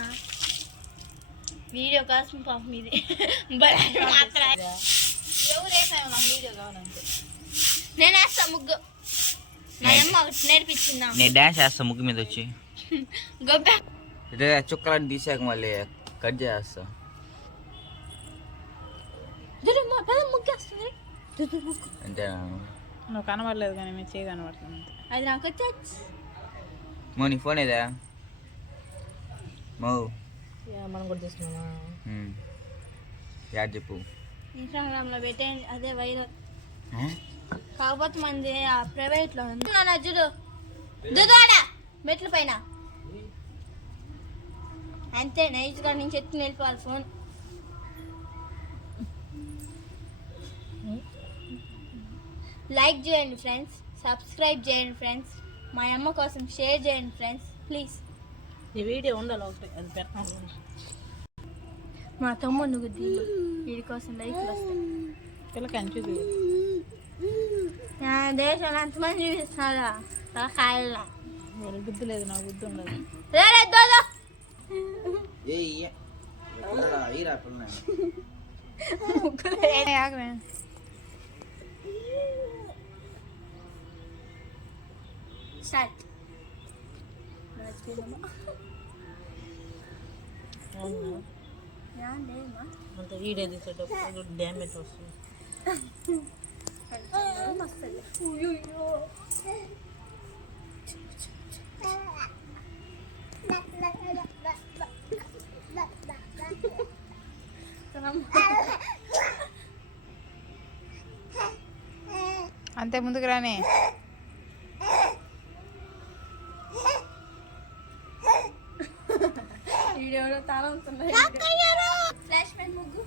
వేయమా video కోసం పాపం ఇది ఎవరు వేసాము నాకు వీడియో కావాలంటే నేను వేస్తా ముగ్గు నా అమ్మ ఒకటి నేర్పించిందా నేను డాన్స్ చేస్తా ముగ్గు మీద వచ్చి గొప్ప చుక్కలని తీసాక మళ్ళీ కట్ చేస్తా ముగ్గు వస్తుంది అంతేనా నువ్వు కనబడలేదు కానీ మేము చేయి కనబడుతుంది అంతే అది నాకు వచ్చి మో నీ ఫోన్ ఏదా మో మనం కూడా చేస్తున్నామా యాడ్ చెప్పు ఇన్స్టాగ్రామ్ లో పెట్టేయండి అదే వైరల్ కాకపోతే మంది ప్రైవేట్ లో ఉంది చూడు దుదాడ మెట్ల పైన అంతే నైట్ గా నుంచి ఎత్తుకుని వెళ్ళిపోవాలి ఫోన్ లైక్ చేయండి ఫ్రెండ్స్, సబ్స్క్రైబ్ చేయండి ఫ్రెండ్స్, మా అమ్మ కోసం షేర్ చేయండి ఫ్రెండ్స్ ప్లీజ్. ఈ వీడియో ఉండాలి ఒకటి అది పెట్టాలి. మా తమ్ముడు గుద్ది వీడి కోసం లైక్లు వస్తాయి. పిల్లకి అంచుది దేశంలో ఎంతమంది చూపిస్తున్నారా కాయలా బుద్ధి లేదు, నాకు బుద్ధి ఉండదు. స్టార్ట్. అంత వీడియో తీసేటప్పుడు డ్యామేజ్ వస్తుంది. అంతే ముందుకు రాని. వీడియోలో తాళం ఫ్లాష్ మ్యాన్ ముగ్గు